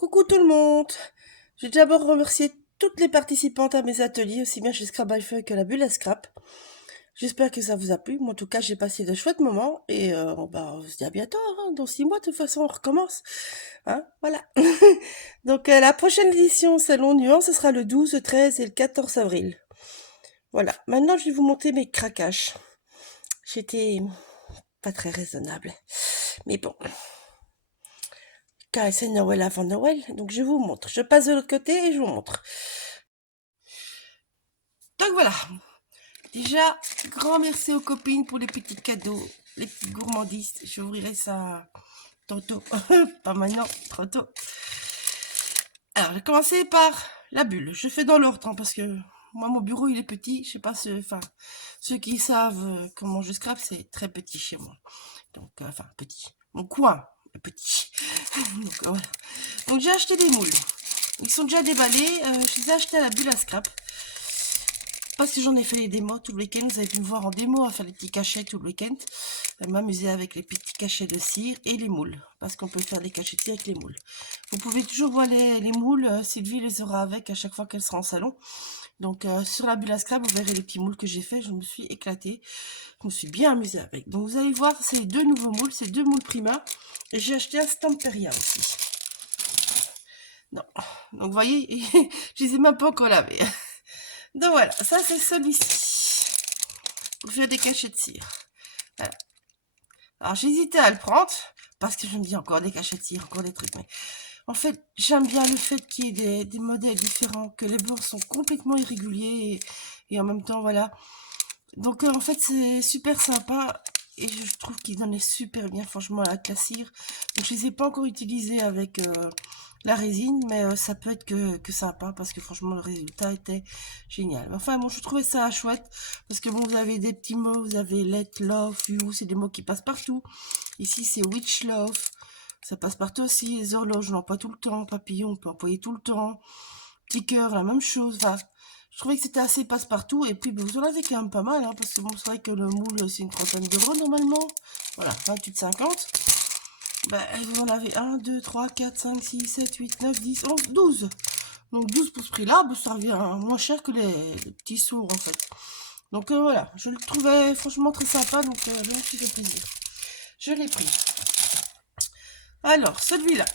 Coucou tout le monde! Je vais d'abord remercier toutes les participantes à mes ateliers, aussi bien chez Scrap by Feu que la Bulle à Scrap. J'espère que ça vous a plu. Moi, en tout cas, j'ai passé de chouettes moments et on se dit à bientôt. Hein. Dans 6 mois, de toute façon, on recommence. Hein, voilà. Donc, la prochaine édition Salon Nuance, ce sera le 12, le 13 et le 14 avril. Voilà. Maintenant, je vais vous montrer mes craquages. J'étais pas très raisonnable. Mais bon. Car c'est Noël avant Noël, donc je vous montre. Je passe de l'autre côté et je vous montre. Donc voilà. Déjà, grand merci aux copines pour les petits cadeaux, les petites gourmandises. J'ouvrirai ça tantôt. Pas maintenant, trop tôt. Alors, je vais commencer par la bulle. Je fais dans l'ordre, hein, parce que moi, mon bureau, il est petit. Je sais pas, ceux qui savent comment je scrape, c'est très petit chez moi. Donc, petit. Mon coin est petit. Donc, voilà. Donc, j'ai acheté des moules. Ils sont déjà déballés. Je les ai achetés à la bulle à scrap. Parce que j'en ai fait les démos tout le week-end. Vous avez pu me voir en démo à faire les petits cachets tout le week-end. M'amuser avec les petits cachets de cire et les moules. Parce qu'on peut faire des cachets de cire avec les moules. Vous pouvez toujours voir les moules. Sylvie les aura avec à chaque fois qu'elle sera en salon. Donc sur la bulle à scrap, vous verrez les petits moules que j'ai fait. Je me suis éclatée. Je me suis bien amusée avec. Donc vous allez voir, c'est deux nouveaux moules. C'est deux moules Prima. Et j'ai acheté un Stamperia aussi. Non. Donc vous voyez, je les ai même pas encore lavés. Donc voilà, ça c'est celui-ci. Pour faire des cachets de cire. Voilà. Alors j'hésitais à le prendre, parce que je me dis encore des cachets de cire, encore des trucs. Mais en fait, j'aime bien le fait qu'il y ait des modèles différents, que les bords sont complètement irréguliers et en même temps, voilà. Donc en fait, c'est super sympa. Et je trouve qu'ils donnaient super bien, franchement, avec la cire. Donc je les ai pas encore utilisés avec la résine, mais ça peut être que sympa, parce que franchement, le résultat était génial. Enfin bon, je trouvais ça chouette, parce que bon, vous avez des petits mots, vous avez let, love, you, c'est des mots qui passent partout. Ici, c'est witch love, ça passe partout aussi. Les horloges, on n'emploie pas tout le temps. Papillon, on peut employer tout le temps. Petit cœur, la même chose. Enfin, je trouvais que c'était assez passe-partout. Et puis, vous en avez quand même pas mal, hein, parce que bon, c'est vrai que le moule, c'est une trentaine d'euros normalement. Voilà, 28,50. Ben, vous en avez 1, 2, 3, 4, 5, 6, 7, 8, 9, 10, 11, 12. Donc 12 pour ce prix-là, ben, ça revient moins cher que les petits sourds en fait. Donc voilà, je le trouvais franchement très sympa, donc je me suis fait plaisir. Je l'ai pris. Alors, celui-là,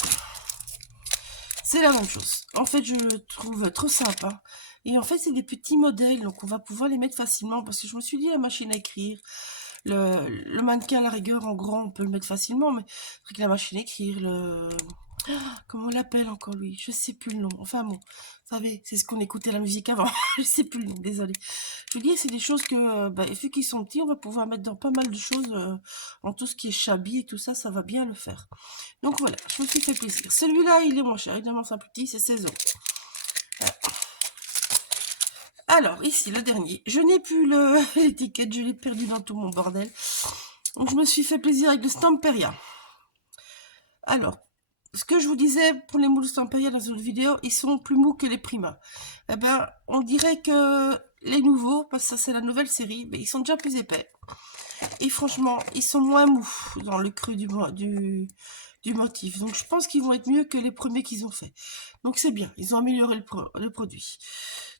c'est la même chose. En fait, je le trouve trop sympa. Et en fait, c'est des petits modèles, donc on va pouvoir les mettre facilement, parce que je me suis dit, la machine à écrire, le mannequin à la rigueur, en grand, on peut le mettre facilement, mais avec la machine à écrire, comment on l'appelle encore lui? Je sais plus le nom. Enfin bon, vous savez, c'est ce qu'on écoutait la musique avant. Je sais plus le nom, désolé. Je veux dire, c'est des choses que, vu qu'ils sont petits, on va pouvoir mettre dans pas mal de choses, en tout ce qui est chablis et tout ça, ça va bien le faire. Donc voilà, je me suis fait plaisir. Celui-là, il est moins cher, évidemment, c'est un petit, c'est 16 euros. Voilà. Alors, ici, le dernier. Je n'ai plus l'étiquette, je l'ai perdu dans tout mon bordel. Donc, je me suis fait plaisir avec le Stamperia. Alors, ce que je vous disais pour les moules Stamperia dans une autre vidéo, ils sont plus mous que les Prima. Eh ben, on dirait que les nouveaux, parce que ça c'est la nouvelle série, mais ils sont déjà plus épais. Et franchement, ils sont moins mous dans le cru du motif. Donc je pense qu'ils vont être mieux que les premiers qu'ils ont fait. Donc c'est bien, ils ont amélioré le produit.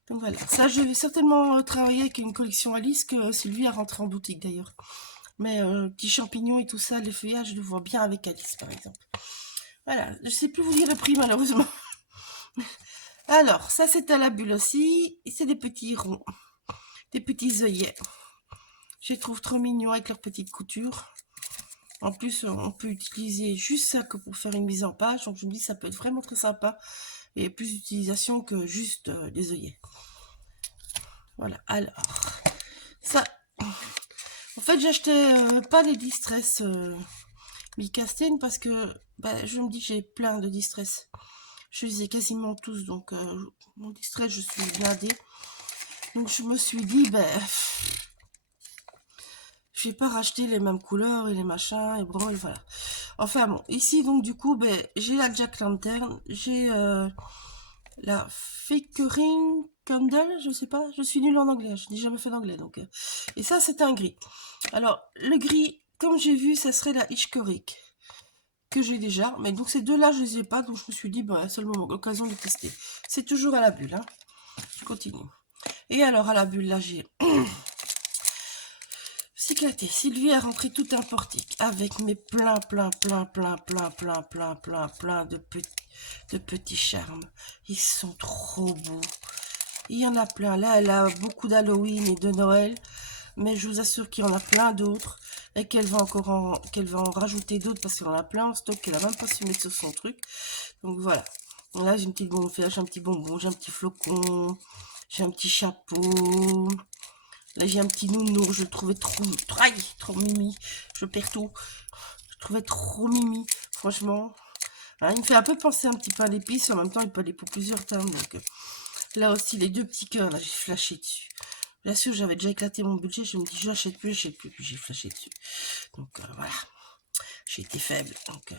Donc voilà, ça je vais certainement travailler avec une collection Alice que Sylvie a rentré en boutique d'ailleurs. Mais petits champignons et tout ça, les feuillages, je le vois bien avec Alice par exemple. Voilà, je sais plus vous dire le prix malheureusement. Alors, ça c'est à la bulle aussi. Et c'est des petits ronds, des petits œillets. Je les trouve trop mignons avec leurs petites coutures. En plus, on peut utiliser juste ça que pour faire une mise en page. Donc je me dis ça peut être vraiment très sympa. Et plus d'utilisation que juste des œillets. Voilà, alors. Ça. En fait, j'achetais pas les distress Micastin parce que je me dis que j'ai plein de distress. Je les ai quasiment tous. Donc mon distress, je suis blindée. Donc je me suis dit, je vais pas racheter les mêmes couleurs et les machins et bon et voilà. Enfin bon, ici donc du coup, j'ai la Jack Lantern, j'ai la Flickering Candle, je sais pas, je suis nulle en anglais, je n'ai jamais fait d'anglais donc. Et ça c'est un gris. Alors le gris, comme j'ai vu, ça serait la Hitchcock. que j'ai déjà. Mais donc ces deux-là, je les ai pas. Donc je me suis dit, bah, c'est l'occasion de tester. C'est toujours à la bulle. Hein. Je continue. Et alors, à la bulle, là, j'ai cyclaté. Sylvie a rentré tout un portique avec mes plein de petits charmes. Ils sont trop beaux. Il y en a plein. Là, elle a beaucoup d'Halloween et de Noël. Mais je vous assure qu'il y en a plein d'autres. Et qu'elle va qu'elle va en rajouter d'autres parce qu'elle en a plein en stock qu'elle a même pas su mettre sur son truc. Donc voilà. Là, j'ai une petite gonflée, j'ai un petit bonbon, j'ai un petit flocon, j'ai un petit chapeau. Là, j'ai un petit nounours, je le trouvais trop mimi. Je perds tout. Je trouvais trop mimi, franchement. Hein, il me fait un peu penser un petit peu à l'épice, en même temps, il peut aller pour plusieurs termes. Donc, là aussi, les deux petits cœurs, là, j'ai flashé dessus. Bien sûr, j'avais déjà éclaté mon budget, je me dis, je n'achète plus, puis j'ai flashé dessus. Donc, voilà. J'ai été faible, donc...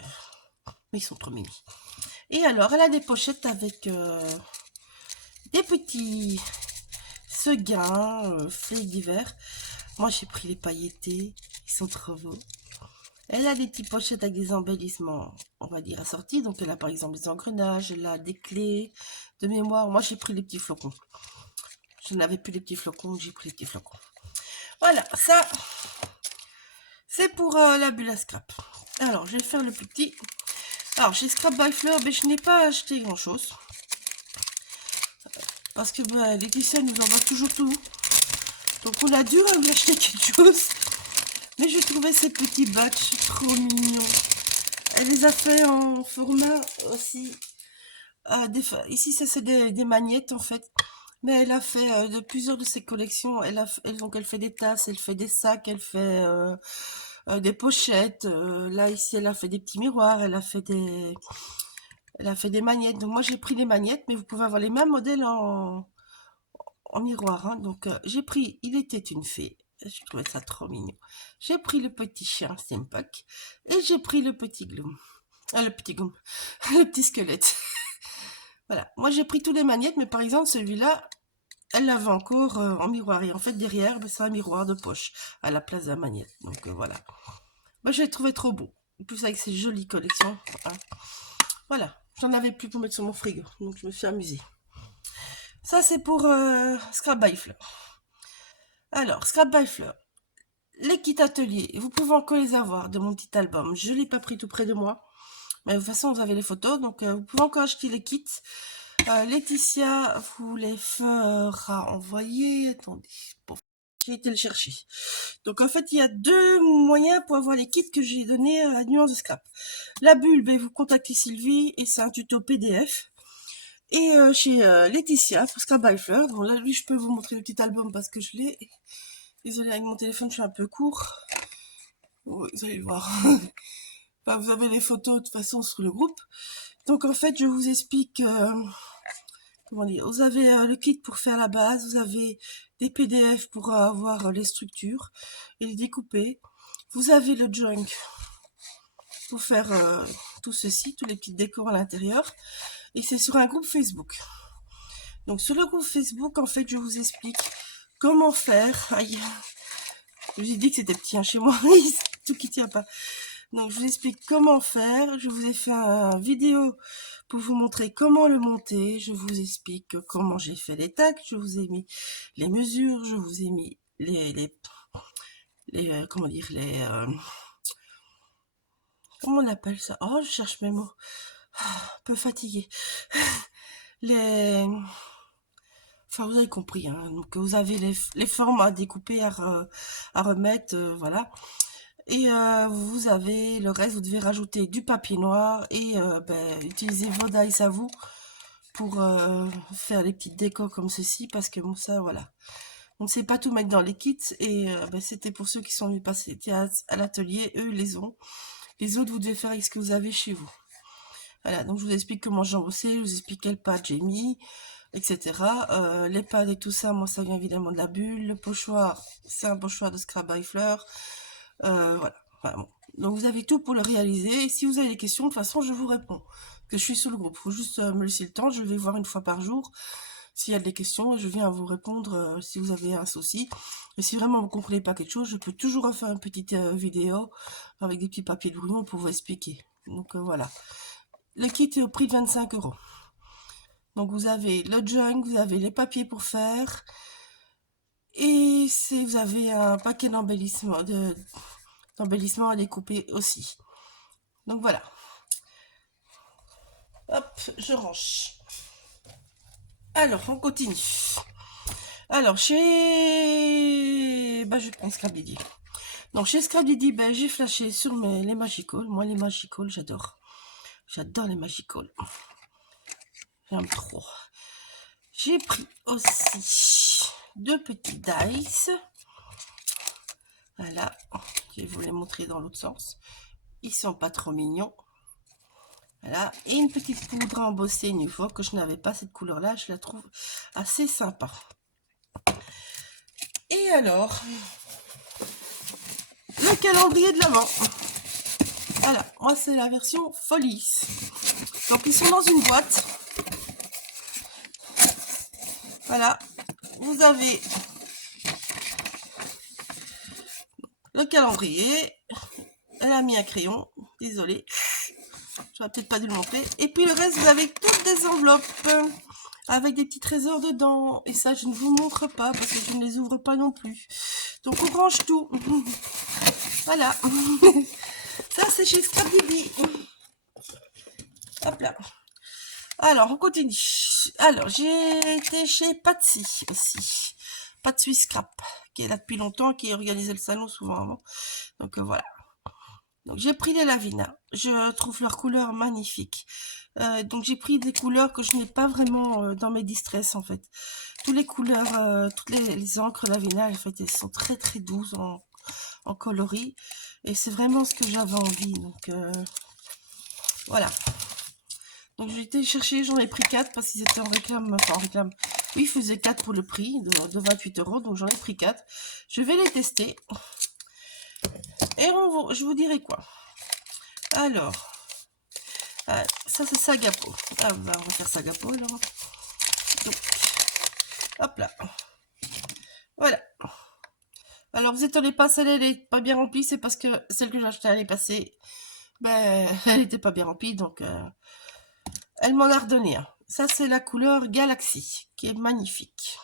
mais ils sont trop mimi. Et alors, elle a des pochettes avec des petits sequins, feuilles d'hiver. Moi, j'ai pris les pailletés. Ils sont trop beaux. Elle a des petites pochettes avec des embellissements, on va dire, assortis. Donc, elle a par exemple des engrenages, elle a des clés de mémoire. Moi, j'ai pris les petits flocons. Je n'avais plus les petits flocons, j'ai pris les petits flocons. Voilà, ça, c'est pour la bulle à scrap. Alors, je vais faire le petit. Alors, chez Scrap by Fleur, mais je n'ai pas acheté grand-chose. Parce que Laetitia nous envoie toujours tout. Donc, on a dû lui acheter quelque chose. Mais je trouvais ces petits batchs trop mignons. Elle les a fait en format aussi. Ici, ça c'est des magnettes en fait. Mais elle a fait de plusieurs de ses collections. Donc elle fait des tasses, elle fait des sacs, elle fait des pochettes. Là ici, elle a fait des petits miroirs, elle a fait des magnettes. Donc moi j'ai pris des magnettes, mais vous pouvez avoir les mêmes modèles en miroir. Hein. Donc j'ai pris Il était une fée. Je trouvais ça trop mignon. J'ai pris le petit chien Steampunk et j'ai pris le petit gloom. Le petit gloom. Le petit squelette. Voilà. Moi, j'ai pris tous les magnettes, mais par exemple, celui-là, elle l'avait encore en miroir. Et en fait, derrière, c'est un miroir de poche à la place d'un magnette. Donc, voilà. Moi, je l'ai trouvé trop beau. En plus, avec ces jolies collections. Hein. Voilà. J'en avais plus pour mettre sur mon frigo. Donc, je me suis amusée. Ça, c'est pour Scrap by Fleur. Alors, Scrap by Fleur. Les kits ateliers, vous pouvez encore les avoir de mon petit album. Je ne l'ai pas pris tout près de moi. Mais de toute façon, vous avez les photos. Donc, vous pouvez encore acheter les kits. Laetitia vous les fera envoyer. Attendez, bon, j'ai été le chercher. Donc en fait, il y a deux moyens pour avoir les kits que j'ai donnés à Nuance de Scrap. La bulle, ben, vous contactez Sylvie et c'est un tuto PDF. Et chez Laetitia, pour Scrap by Fleur, donc là, lui, je peux vous montrer le petit album parce que je l'ai. Désolée, avec mon téléphone, je suis un peu court. Oui, vous allez le voir. Enfin, vous avez les photos de toute façon sur le groupe. Donc en fait, je vous explique... comment dire, vous avez le kit pour faire la base, vous avez des PDF pour avoir les structures et les découper. Vous avez le junk pour faire tout ceci, tous les petits décors à l'intérieur. Et c'est sur un groupe Facebook. Donc sur le groupe Facebook, en fait, je vous explique comment faire. Aïe, je vous ai dit que c'était petit hein, chez moi, tout qui tient pas. Donc je vous explique comment faire. Je vous ai fait une vidéo pour vous montrer comment le monter. Je vous explique comment j'ai fait les tacs. Je vous ai mis les mesures. Je vous ai mis les comment dire, comment on appelle ça? Oh, je cherche mes mots. Un peu fatiguée. Les... Enfin, vous avez compris. Hein. Donc, vous avez les formes à découper, à remettre, voilà. Et vous avez le reste, vous devez rajouter du papier noir et utiliser vos dice à vous pour faire les petites décos comme ceci parce que bon ça voilà. On ne sait pas tout mettre dans les kits et c'était pour ceux qui sont venus passer à l'atelier, eux ils les ont. Les autres vous devez faire avec ce que vous avez chez vous. Voilà, donc je vous explique comment j'ai embossé, je vous explique quel pad j'ai mis, etc. Les pads et tout ça, moi ça vient évidemment de la bulle. Le pochoir, c'est un pochoir de Scrap by Fleur. Voilà. Enfin, bon. Donc vous avez tout pour le réaliser. Et si vous avez des questions, de toute façon, je vous réponds. Que je suis sur le groupe. Il faut juste me laisser le temps. Je vais voir une fois par jour s'il y a des questions. Je viens à vous répondre si vous avez un souci. Et si vraiment vous ne comprenez pas quelque chose, je peux toujours refaire une petite vidéo avec des petits papiers de brouillon pour vous expliquer. Donc voilà. Le kit est au prix de 25 €. Donc vous avez le junk, vous avez les papiers pour faire. Et vous avez un paquet d'embellissements à découper aussi. Donc voilà. Hop, je range. Alors, on continue. Alors, je prends Scrap Didi. Donc, chez Scrap Didi, j'ai flashé sur les Magical. Moi, les Magical, j'adore. J'adore les Magical. J'aime trop. J'ai pris aussi 2 petits dice. Voilà. Je vais vous les montrer dans l'autre sens. Ils sont pas trop mignons. Voilà. Et une petite poudre embossée une fois que je n'avais pas cette couleur-là. Je la trouve assez sympa. Et alors, le calendrier de l'Avent. Voilà, moi c'est la version Folies. Donc ils sont dans une boîte. Voilà, vous avez le calendrier. Elle a mis un crayon, désolé. J'aurais peut-être pas dû le montrer. Et puis le reste, vous avez toutes des enveloppes avec des petits trésors dedans. Et ça, je ne vous montre pas parce que je ne les ouvre pas non plus. Donc on range tout. Voilà. Ça, c'est chez Scrap Didi. Hop là. Alors, on continue. Alors, j'ai été chez Patsy aussi. Patsy Scrap, qui est là depuis longtemps, qui organisait le salon souvent avant. Donc, voilà. Donc, j'ai pris les Lavina. Je trouve leurs couleurs magnifiques. Donc, j'ai pris des couleurs que je n'ai pas vraiment dans mes distress, en fait. Toutes les couleurs, toutes les encres Lavina, en fait, elles sont très, très douces en coloris. Et c'est vraiment ce que j'avais envie. Donc, voilà. Donc j'ai été chercher, j'en ai pris 4 parce qu'ils étaient en réclame, enfin en réclame. Oui, ils faisaient 4 pour le prix de 28 €, donc j'en ai pris 4. Je vais les tester. Et je vous dirai quoi. Alors, ça c'est Sagapo. Ah bah on va faire Sagapo alors. Donc, hop là. Voilà. Alors vous étonnez pas, celle-là elle n'est pas bien remplie, c'est parce que celle que j'ai achetée l'année passée, elle n'était pas bien remplie, donc elle m'en a redonné un. Ça c'est la couleur Galaxy, qui est magnifique.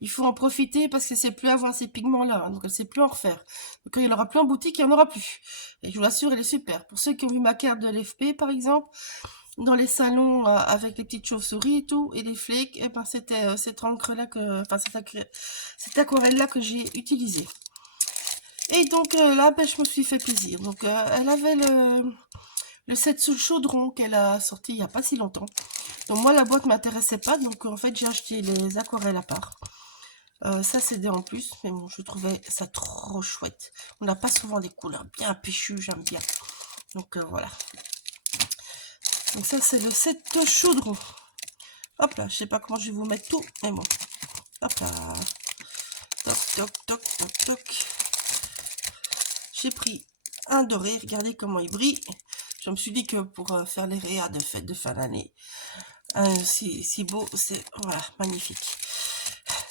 Il faut en profiter parce qu'elle ne sait plus avoir ces pigments-là, donc elle ne sait plus en refaire. Donc quand il n'y en aura plus en boutique, il n'y en aura plus. Et je vous l'assure, elle est super. Pour ceux qui ont vu ma carte de l'FP, par exemple, dans les salons avec les petites chauves-souris et tout, et les flakes, et ben c'était cette encre-là, cette aquarelle-là que j'ai utilisée. Et donc là, je me suis fait plaisir. Donc elle avait le set sous le chaudron qu'elle a sorti il n'y a pas si longtemps. Donc moi, la boîte ne m'intéressait pas, donc en fait, j'ai acheté les aquarelles à part. Ça c'est en plus, mais bon, je trouvais ça trop chouette. On n'a pas souvent des couleurs bien péchues, j'aime bien. Donc voilà. Donc ça c'est le set chaudron. Hop là, je sais pas comment je vais vous mettre tout, mais bon. Hop là. Toc, toc, toc, toc, toc. J'ai pris un doré, regardez comment il brille. Je me suis dit que pour faire les réas de fête de fin d'année, si beau, c'est voilà, magnifique.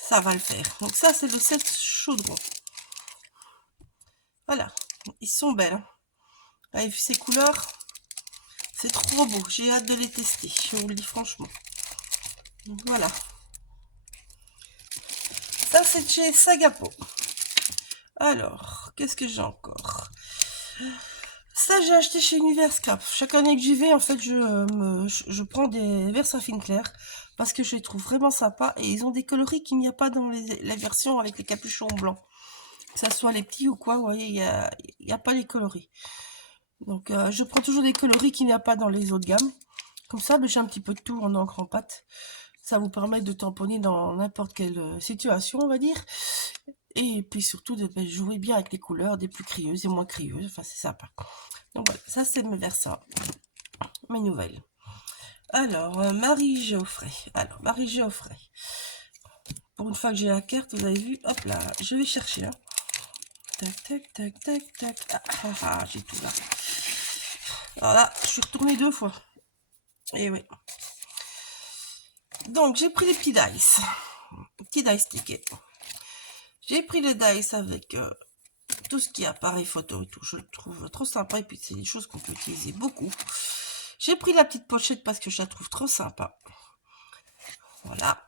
Ça va le faire. Donc ça c'est le set chaudron. Voilà, ils sont belles. Hein. Vous avez vu ces couleurs? C'est trop beau. J'ai hâte de les tester. Je vous le dis franchement. Donc, voilà. Ça, c'est chez Sagapo. Alors, qu'est-ce que j'ai encore? Ça, j'ai acheté chez Univers Scrap. Chaque année que j'y vais, en fait, je prends des Versafine clairs parce que je les trouve vraiment sympas et ils ont des coloris qu'il n'y a pas dans les versions avec les capuchons blancs. Que ça soit les petits ou quoi, vous voyez, il n'y a pas les coloris. Donc, je prends toujours des coloris qu'il n'y a pas dans les autres gammes. Comme ça, j'ai un petit peu de tout en encre en pâte. Ça vous permet de tamponner dans n'importe quelle situation, on va dire. Et puis surtout de jouer bien avec les couleurs, des plus crieuses et moins crieuses. Enfin, c'est sympa. Donc voilà, ça c'est mes Versa, mes nouvelles. Alors, Marie Geoffrey. Alors, Marie Geoffrey. Pour une fois que j'ai la carte, vous avez vu, hop là, je vais chercher. Hein. Tac, tac, tac, tac, tac. Ah, j'ai tout là. Alors là, je suis retournée 2 fois. Et oui. Donc, j'ai pris les petits dice. Petit dice ticket. J'ai pris le dice avec tout ce qui est appareil photo et tout, je le trouve trop sympa. Et puis, c'est des choses qu'on peut utiliser beaucoup. J'ai pris la petite pochette parce que je la trouve trop sympa. Voilà.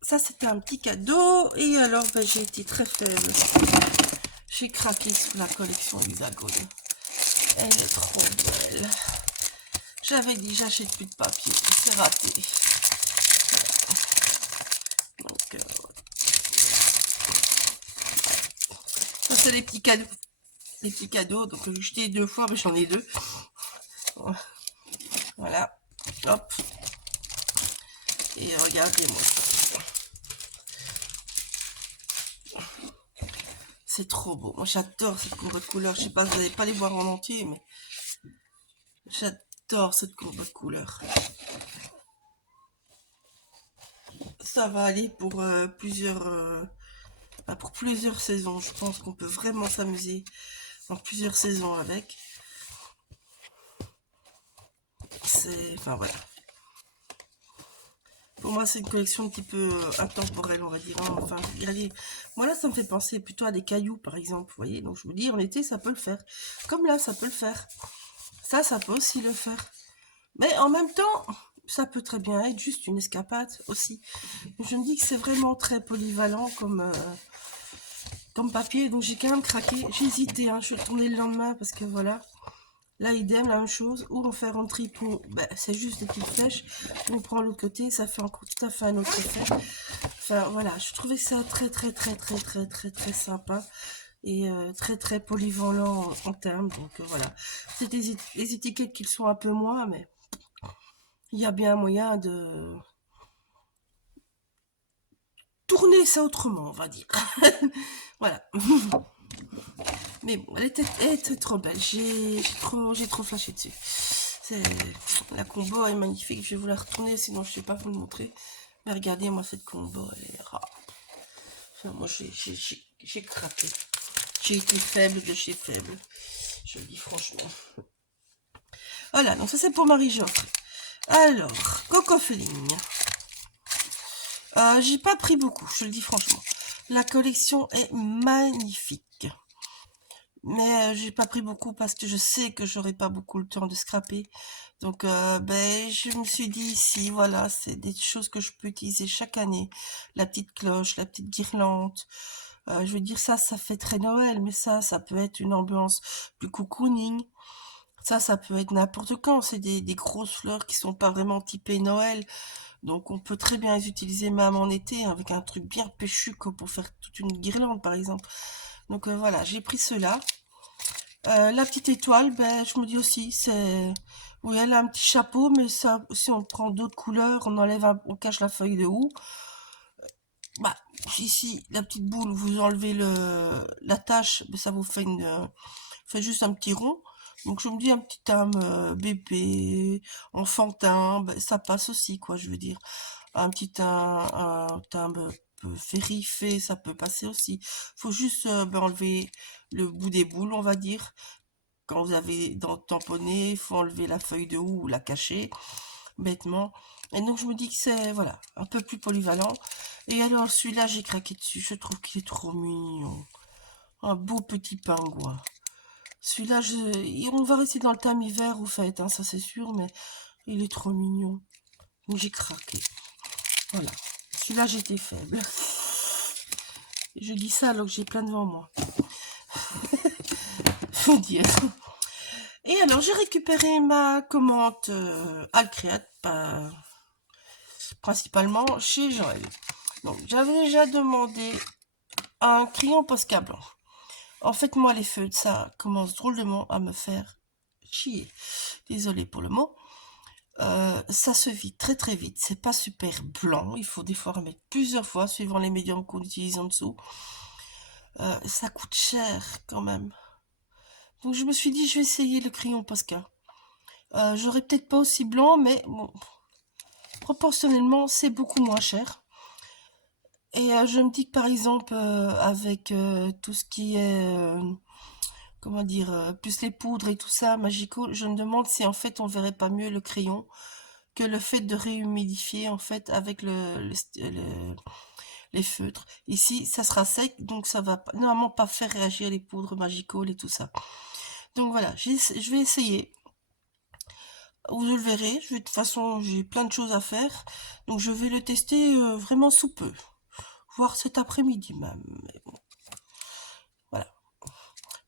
Ça, c'était un petit cadeau. Et alors, ben, j'ai été très faible. J'ai craqué sur la collection Hexagone. Elle est trop belle. J'avais dit, j'achète plus de papier. C'est raté. Donc, ça, c'est les petits cadeaux. Les petits cadeaux. Donc, j'ai jeté 2 fois, mais j'en ai 2. Voilà. Hop. Et regardez-moi. C'est trop beau. Moi, j'adore cette courbe de couleurs. Je sais pas, vous n'allez pas les voir en entier, mais j'adore cette courbe de couleurs. Ça va aller pour pour plusieurs saisons. Je pense qu'on peut vraiment s'amuser dans plusieurs saisons avec. Enfin voilà. Pour moi, c'est une collection un petit peu intemporelle, on va dire. Hein. Enfin, regardez, moi là, ça me fait penser plutôt à des cailloux, par exemple. Vous voyez, donc je me dis, en été, ça peut le faire. Comme là, ça peut le faire. Ça peut aussi le faire. Mais en même temps, ça peut très bien être juste une escapade aussi. Je me dis que c'est vraiment très polyvalent comme papier, donc j'ai quand même craqué. J'ai hésité, hein. Je suis retournée le lendemain parce que voilà. Là, idem, la même chose. Ou en faire en tripot, ben, c'est juste des petites flèches. On prend l'autre côté, ça fait encore tout à fait un autre effet. Enfin, voilà, je trouvais ça très sympa. Et très polyvalent en termes. Donc voilà. C'est les étiquettes qui le sont un peu moins, mais il y a bien un moyen de tourner ça autrement, on va dire. Voilà. Mais bon, elle était trop belle. J'ai trop flashé dessus. La combo est magnifique. Je vais vous la retourner, sinon je ne sais pas vous le montrer. Mais regardez, moi, cette combo, elle est rare. Enfin, moi, j'ai craqué. J'ai été faible de chez faible. Je le dis franchement. Voilà, donc ça, c'est pour Marie-Geoffrey. Alors, Coco Feeling. J'ai pas pris beaucoup, je le dis franchement. La collection est magnifique. Mais j'ai pas pris beaucoup parce que je sais que j'aurai pas beaucoup le temps de scraper. Donc ben, je me suis dit ici, voilà, c'est des choses que je peux utiliser chaque année. La petite cloche, la petite guirlande. Je veux dire, ça fait très Noël, mais ça peut être une ambiance plus cocooning. Ça peut être n'importe quand. C'est des grosses fleurs qui sont pas vraiment typées Noël. Donc on peut très bien les utiliser même en été, avec un truc bien péchu comme pour faire toute une guirlande par exemple. Donc voilà, j'ai pris cela. La petite étoile, ben, je me dis aussi, c'est... Oui, elle a un petit chapeau, mais ça, si on prend d'autres couleurs, on cache la feuille de houx. Bah, ici, la petite boule, vous enlevez la tache, ben, ça vous fait juste un petit rond. Donc je me dis un petit âme bébé, enfantin, ben, ça passe aussi, quoi, je veux dire. Un petit un timbre vérifié, ça peut passer aussi. Faut juste ben, enlever le bout des boules, on va dire. Quand vous avez tamponné, il faut enlever la feuille de houx ou la cacher, bêtement. Et donc je me dis que c'est, voilà, un peu plus polyvalent. Et alors celui-là, j'ai craqué dessus. Je trouve qu'il est trop mignon. Un beau petit pingouin. Celui-là, on va rester dans le thème hiver au fait, hein, ça c'est sûr, mais il est trop mignon. Donc j'ai craqué. Voilà. Celui-là, j'étais faible. Je dis ça alors que j'ai plein devant moi. Faut dire. Et alors, j'ai récupéré ma commande Alcreate, principalement chez Joël. Donc, j'avais déjà demandé un crayon Posca blanc. En fait, moi, les feuilles, ça commence drôlement à me faire chier. Désolée pour le mot. Ça se vide très vite. C'est pas super blanc. Il faut des fois remettre plusieurs fois, suivant les médiums qu'on utilise en dessous. Ça coûte cher quand même. Donc je me suis dit, je vais essayer le crayon Posca. J'aurais peut-être pas aussi blanc, mais bon, proportionnellement, c'est beaucoup moins cher. Et je me dis que par exemple, avec tout ce qui est, comment dire, plus les poudres et tout ça, Magico, je me demande si en fait on verrait pas mieux le crayon que le fait de réhumidifier en fait avec les feutres. Ici, ça sera sec, donc ça va normalement pas faire réagir les poudres Magical et tout ça. Donc voilà, je vais essayer. Vous le verrez, de toute façon, j'ai plein de choses à faire. Donc je vais le tester vraiment sous peu. Voire cet après-midi même. Mais bon, voilà.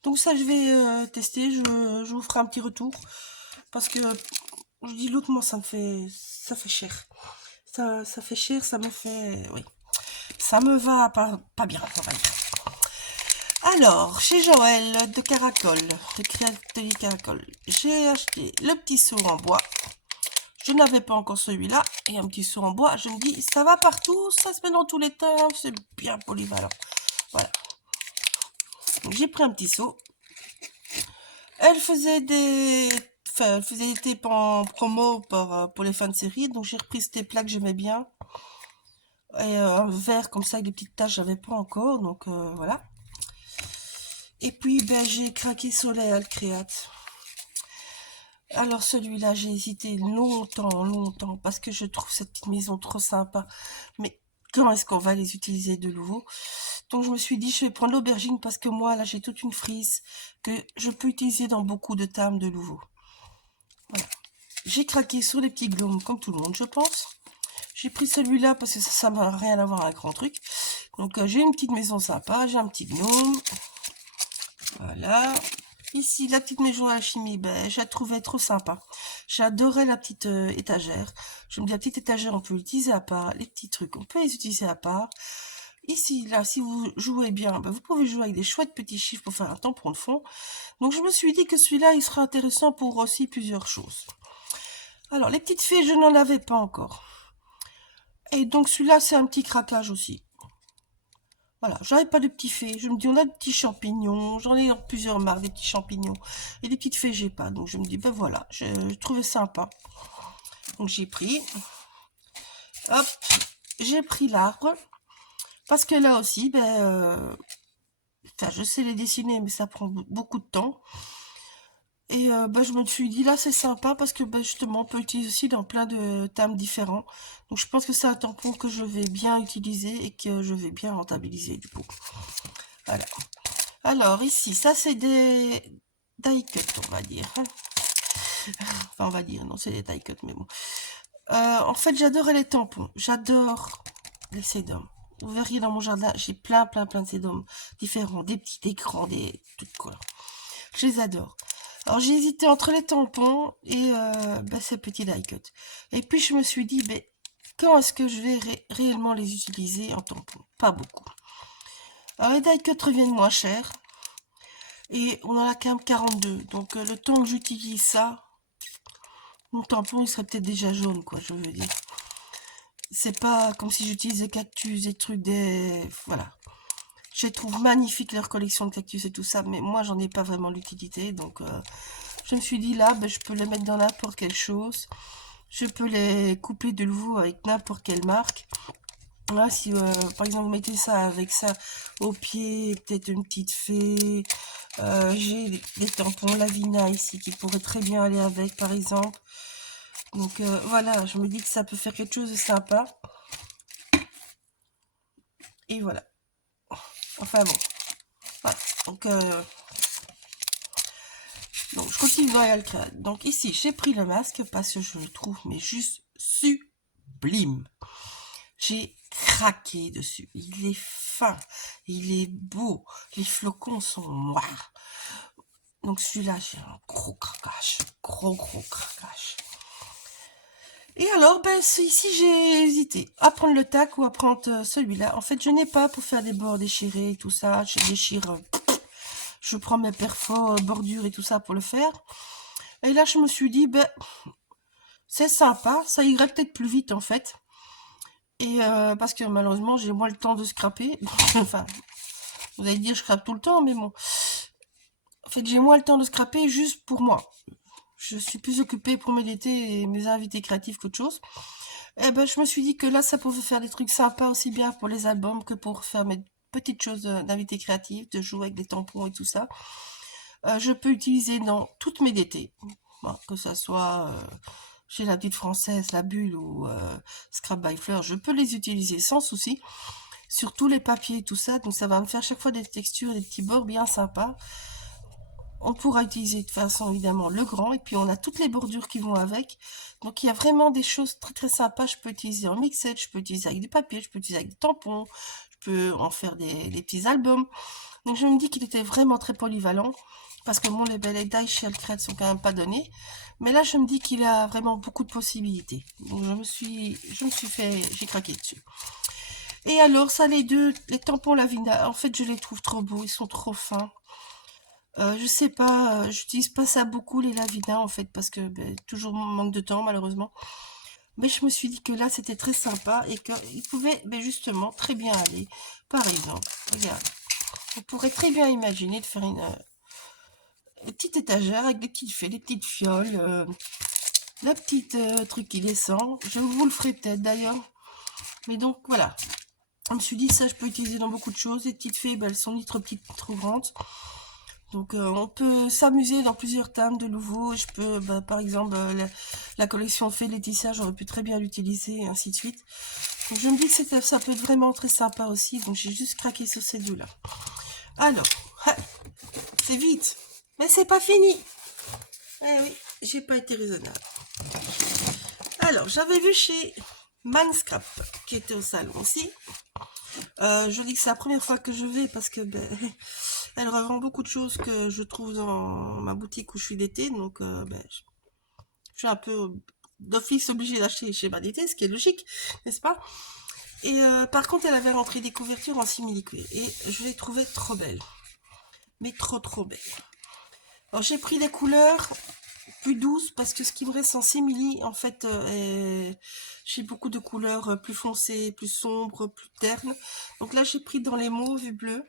Donc ça, je vais tester. Je vous ferai un petit retour. Parce que, je dis l'autre, moi, ça fait cher. Ça fait cher, ça me fait... Oui. Ça me va pas bien, on va dire. Alors, chez Joël de Caracol, de Créatelier Caracol, j'ai acheté le petit seau en bois. Je n'avais pas encore celui-là. Et un petit seau en bois, je me dis, ça va partout, ça se met dans tous les temps, c'est bien polyvalent. Voilà. Donc j'ai pris un petit seau. Elle faisait des... Enfin, elle faisait des tapes en promo pour les fins de série. Donc j'ai repris ce tape-là que j'aimais bien. Et un vert comme ça avec des petites taches, j'avais pas encore. Donc voilà. Et puis ben, j'ai craqué sur les Alcréate. Alors celui-là, j'ai hésité longtemps, parce que je trouve cette petite maison trop sympa. Mais quand est-ce qu'on va les utiliser de nouveau? Donc je me suis dit, je vais prendre l'aubergine, parce que moi, là, j'ai toute une frise que je peux utiliser dans beaucoup de tables de nouveau. Voilà. J'ai craqué sur les petits gnomes, comme tout le monde, je pense. J'ai pris celui-là, parce que ça n'a rien à voir avec un grand truc. Donc j'ai une petite maison sympa, j'ai un petit gnome. Voilà. Ici, la petite maison à la chimie, ben, je la trouvais trop sympa. J'adorais la petite étagère. Je me dis, la petite étagère, on peut l'utiliser à part. Les petits trucs, on peut les utiliser à part. Ici, là, si vous jouez bien, ben, vous pouvez jouer avec des chouettes petits chiffres pour faire un tampon de fond. Donc, je me suis dit que celui-là, il sera intéressant pour aussi plusieurs choses. Alors, les petites fées, je n'en avais pas encore. Et donc, celui-là, c'est un petit craquage aussi. Voilà, j'avais pas de petits fées. Je me dis, on a des petits champignons. J'en ai dans plusieurs marques, des petits champignons. Et des petites fées, j'ai pas. Donc, je me dis, ben voilà, je trouvais sympa. Donc, j'ai pris. Hop, j'ai pris l'arbre. Parce que là aussi, ben, enfin, je sais les dessiner, mais ça prend beaucoup de temps. Et ben, je me suis dit, là, c'est sympa parce que ben, justement, on peut l'utiliser aussi dans plein de thèmes différents. Donc, je pense que c'est un tampon que je vais bien utiliser et que je vais bien rentabiliser, du coup. Voilà. Alors, ici, ça, c'est des die cut, on va dire. Enfin, on va dire, non, c'est des die cut, mais bon. En fait, j'adorais les tampons. J'adore les sédums. Vous verriez dans mon jardin, j'ai plein de sédums différents. Des petits, des grands, des toutes couleurs. Je les adore. Alors, j'ai hésité entre les tampons et ben, ces petits die cut. Et puis, je me suis dit, ben, quand est-ce que je vais réellement les utiliser en tampon? Pas beaucoup. Alors, les die cut reviennent moins cher. Et on en a quand même 42. Donc, le temps que j'utilise ça, mon tampon, il serait peut-être déjà jaune, quoi, je veux dire. C'est pas comme si j'utilise des cactus, des trucs, des... Voilà. Je trouve magnifique leur collection de cactus et tout ça, mais moi, j'en ai pas vraiment l'utilité. Donc, je me suis dit, là, ben, je peux les mettre dans n'importe quelle chose. Je peux les couper de nouveau avec n'importe quelle marque. Là, si, par exemple, vous mettez ça avec ça au pied, peut-être une petite fée. J'ai des tampons Lavina ici qui pourraient très bien aller avec, par exemple. Donc, voilà, je me dis que ça peut faire quelque chose de sympa. Et voilà. Enfin bon. Voilà. Donc, je continue dans Alcra. Donc ici, j'ai pris le masque parce que je le trouve mais juste sublime. J'ai craqué dessus. Il est fin, il est beau. Les flocons sont noirs. Donc celui-là, j'ai un gros craquage. Gros craquage. Et alors, ben, ici, j'ai hésité à prendre le tac ou à prendre celui-là. En fait, je n'ai pas pour faire des bords déchirés et tout ça. Je déchire... je prends mes perfos, bordures et tout ça pour le faire. Et là, je me suis dit, ben, c'est sympa. Ça irait peut-être plus vite, en fait. Et parce que malheureusement, j'ai moins le temps de scraper. Enfin, vous allez dire, je scrape tout le temps, mais bon. En fait, j'ai moins le temps de scraper juste pour moi. Je suis plus occupée pour méditer et mes invités créatifs qu'autre chose. Et ben, je me suis dit que là, ça pouvait faire des trucs sympas aussi bien pour les albums que pour faire mes petites choses d'invités créatifs, de jouer avec des tampons et tout ça. Je peux utiliser dans toutes mes DT. Bon, que ça soit chez la petite française, la bulle ou Scrap by Fleur, je peux les utiliser sans souci. sur tous les papiers et tout ça. Donc ça va me faire chaque fois des textures, des petits bords bien sympas. On pourra utiliser de toute façon évidemment le grand, et puis on a toutes les bordures qui vont avec. Donc il y a vraiment des choses très très sympas. Je peux utiliser en mixette, je peux utiliser avec du papier, je peux utiliser avec des tampons, je peux en faire des petits albums. Donc je me dis qu'il était vraiment très polyvalent, parce que bon, les belles die chez Alcred sont quand même pas donnés. Mais là je me dis qu'il a vraiment beaucoup de possibilités. Donc j'ai craqué dessus. Et alors ça, les tampons Lavina, en fait je les trouve trop beaux, ils sont trop fins. Je sais pas, j'utilise pas ça beaucoup les Lavina en fait, parce que toujours manque de temps malheureusement. Mais je me suis dit que là c'était très sympa et qu'il pouvait justement très bien aller. Par exemple, regarde, on pourrait très bien imaginer de faire une petite étagère avec des petites fées, des petites fioles, la petite truc qui descend. Je vous le ferai peut-être d'ailleurs. Mais donc voilà, je me suis dit ça je peux utiliser dans beaucoup de choses. Les petites fées, elles sont ni trop petites ni trop grandes. Donc on peut s'amuser dans plusieurs thèmes de nouveau. Je peux, par exemple, la collection Fée Laetitia, j'aurais pu très bien l'utiliser, et ainsi de suite. Donc je me dis que ça peut être vraiment très sympa aussi. Donc j'ai juste craqué sur ces deux-là. Alors, c'est vite. Mais c'est pas fini. Eh oui, j'ai pas été raisonnable. Alors, j'avais vu chez Manscrap, qui était au salon aussi. Je dis que c'est la première fois que je vais parce que elle revend beaucoup de choses que je trouve dans ma boutique où je suis d'été. Donc, je suis un peu d'office obligée d'acheter chez Vanité, ce qui est logique, n'est-ce pas? Et par contre, elle avait rentré des couvertures en simili-cuir et je les trouvais trop belles. Mais trop belles. Alors, j'ai pris des couleurs plus douces parce que ce qui me reste en simili, en fait, j'ai beaucoup de couleurs plus foncées, plus sombres, plus ternes. Donc là, j'ai pris dans les mauves et bleus.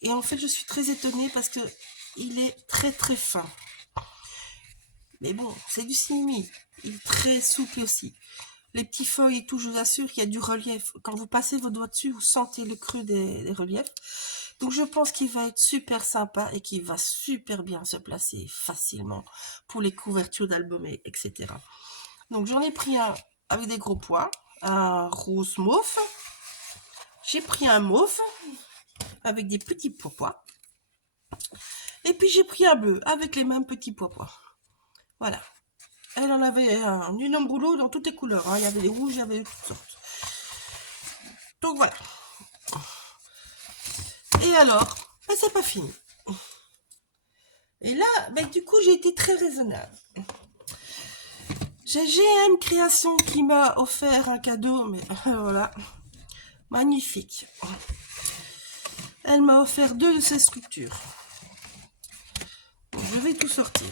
Et en fait, je suis très étonnée parce que il est très très fin. Mais bon, c'est du simili. Il est très souple aussi. Les petits feuilles et tout, je vous assure qu'il y a du relief. Quand vous passez vos doigts dessus, vous sentez le creux des reliefs. Donc je pense qu'il va être super sympa et qu'il va super bien se placer facilement pour les couvertures d'albums, etc. Donc j'en ai pris un avec des gros pois, un rose mauve. J'ai pris un mauve avec des petits pois. Et puis j'ai pris un bleu avec les mêmes petits pois. Voilà. Elle en avait un énorme rouleau dans toutes les couleurs. Hein. Il y avait des rouges, il y avait de toutes sortes. Donc voilà. Et alors, c'est pas fini. Et là, du coup, j'ai été très raisonnable. J'ai GM Création qui m'a offert un cadeau, mais voilà, magnifique. Elle m'a offert 2 de ces structures. Donc, je vais tout sortir.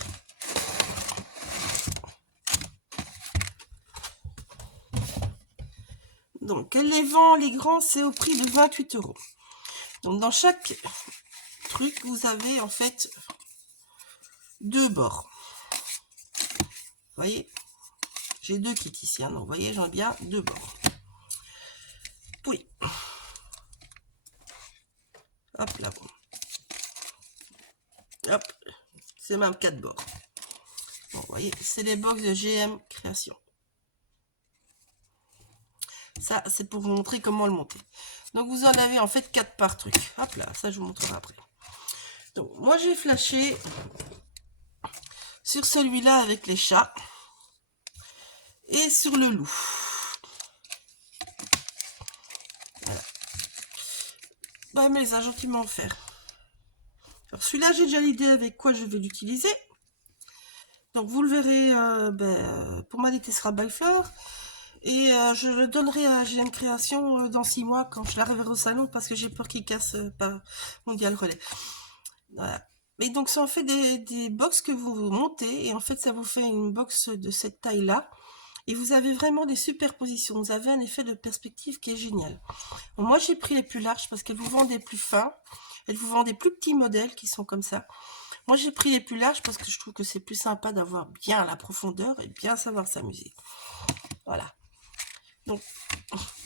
Donc, elle les vend, les grands, c'est au prix de 28 €. Donc, dans chaque truc, vous avez en fait 2 bords. Vous voyez, j'ai 2 kits ici, hein, donc vous voyez, j'en ai bien 2 bords. Oui. Hop là, bon. Hop, c'est même 4 bords. Bon, vous voyez, c'est les box de GM Création. Ça, c'est pour vous montrer comment le monter. Donc, vous en avez en fait 4 par truc. Hop là, ça, je vous montrerai après. Donc, moi, j'ai flashé sur celui-là avec les chats et sur le loup. Voilà. Mais les a gentiment offert. Alors, celui-là, j'ai déjà l'idée avec quoi je vais l'utiliser. Donc, vous le verrez pour ma Tessera by Fleur. Et je le donnerai à GM Création dans 6 mois quand je l'arriverai au salon parce que j'ai peur qu'il casse par Mondial Relais. Voilà. Et donc ça en fait des box que vous montez et en fait ça vous fait une box de cette taille là et vous avez vraiment des superpositions, vous avez un effet de perspective qui est génial. Bon, moi j'ai pris les plus larges parce qu'elles vous vendent des plus fins, elles vous vendent des plus petits modèles qui sont comme ça. Moi j'ai pris les plus larges parce que je trouve que c'est plus sympa d'avoir bien la profondeur et bien savoir s'amuser. Voilà. Donc,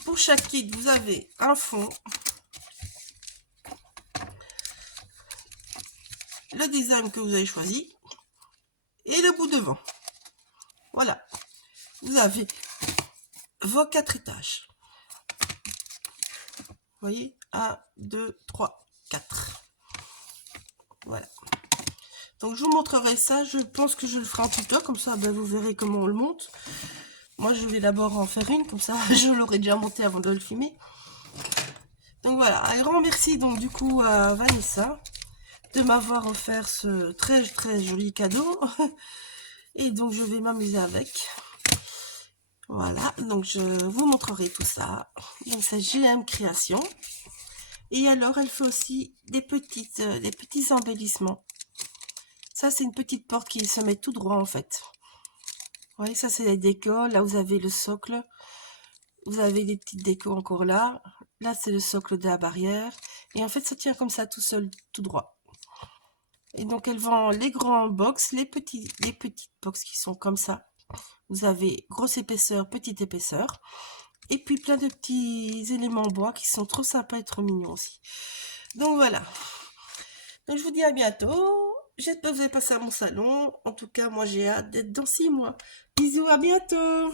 pour chaque kit, vous avez un fond, le design que vous avez choisi et le bout devant. Voilà. Vous avez vos 4 étages. voyez, 1, 2, 3, 4. Voilà. Donc je vous montrerai ça, je pense que je le ferai en tuto, comme ça ben, vous verrez comment on le monte. Moi je vais d'abord en faire une, comme ça je l'aurai déjà monté avant de le filmer. Donc voilà, un grand merci donc du coup à Vanessa de m'avoir offert ce très très joli cadeau. Et donc je vais m'amuser avec. Voilà, donc je vous montrerai tout ça. Donc c'est GM Création. Et alors elle fait aussi des petits embellissements. Ça c'est une petite porte qui se met tout droit en fait. Vous voyez, ça c'est les décos. Là vous avez le socle. Vous avez des petites décos encore là. Là c'est le socle de la barrière. Et en fait ça tient comme ça tout seul, tout droit. Et donc elle vend les grands box, les petites box qui sont comme ça. Vous avez grosse épaisseur, petite épaisseur. Et puis plein de petits éléments en bois qui sont trop sympas et trop mignons aussi. Donc voilà. Donc je vous dis à bientôt. J'espère que vous allez passer à mon salon. En tout cas, moi j'ai hâte d'être dans 6 mois. Bisous, à bientôt.